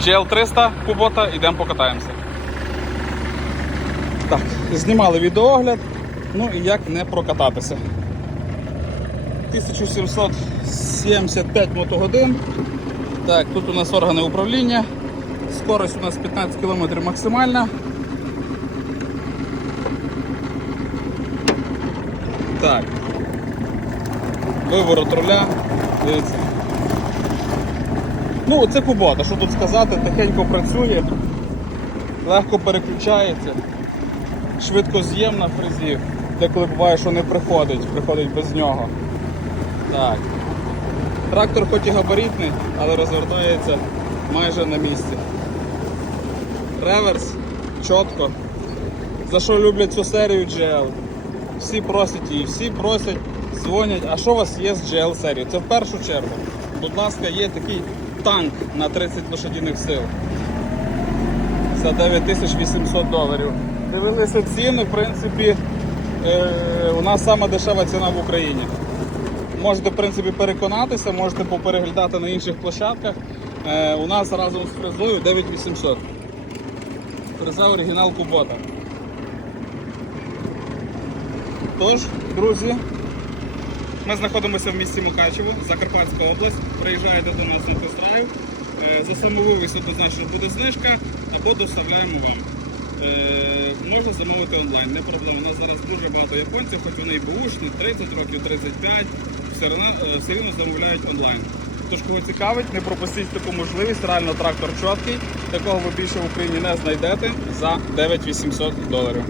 GL300 Кубота, йдемо покатаємося. Так, знімали відеоогляд, ну і як не прокататися. 1775 мотогодин. Так, тут у нас органи управління. Скорость у нас 15 км максимальна. Так. Виворот руля. Дивіться. Ну, це кубота, що тут сказати, тихенько працює, легко переключається, швидко з'єм на фрезі, деколи буває, що не приходить, приходить без нього. Так. Трактор хоч і габаритний, але розвертається майже на місці. Реверс, чітко. За що люблять цю серію GL? Всі просять її, всі просять, дзвонять, а що у вас є з GL серії? Це в першу чергу. Будь ласка, є такий танк на 30 лошадіних сил за 9800 доларів. Дивилися ціни, в принципі, е, у нас сама дешева ціна в Україні. Можете, в принципі, переконатися, можете попереглядати на інших площадках. Е, у нас разом з фрезою 9800. Фреза оригінал Кубота. Тож, друзі, ми знаходимося в місті Мукачево, Закарпатська область. Приїжджаєте до нас на тест-драйв. Е, За самовивіз однозначно буде знижка або доставляємо вам. Е, Можна замовити онлайн, не проблема. У нас зараз дуже багато японців, хоч вони і бушні, 30 років, 35, все одно, е, все рівно замовляють онлайн. Тож, кого цікавить, не пропустіть таку можливість. Реально трактор чіткий, такого ви більше в Україні не знайдете за 9800 доларів.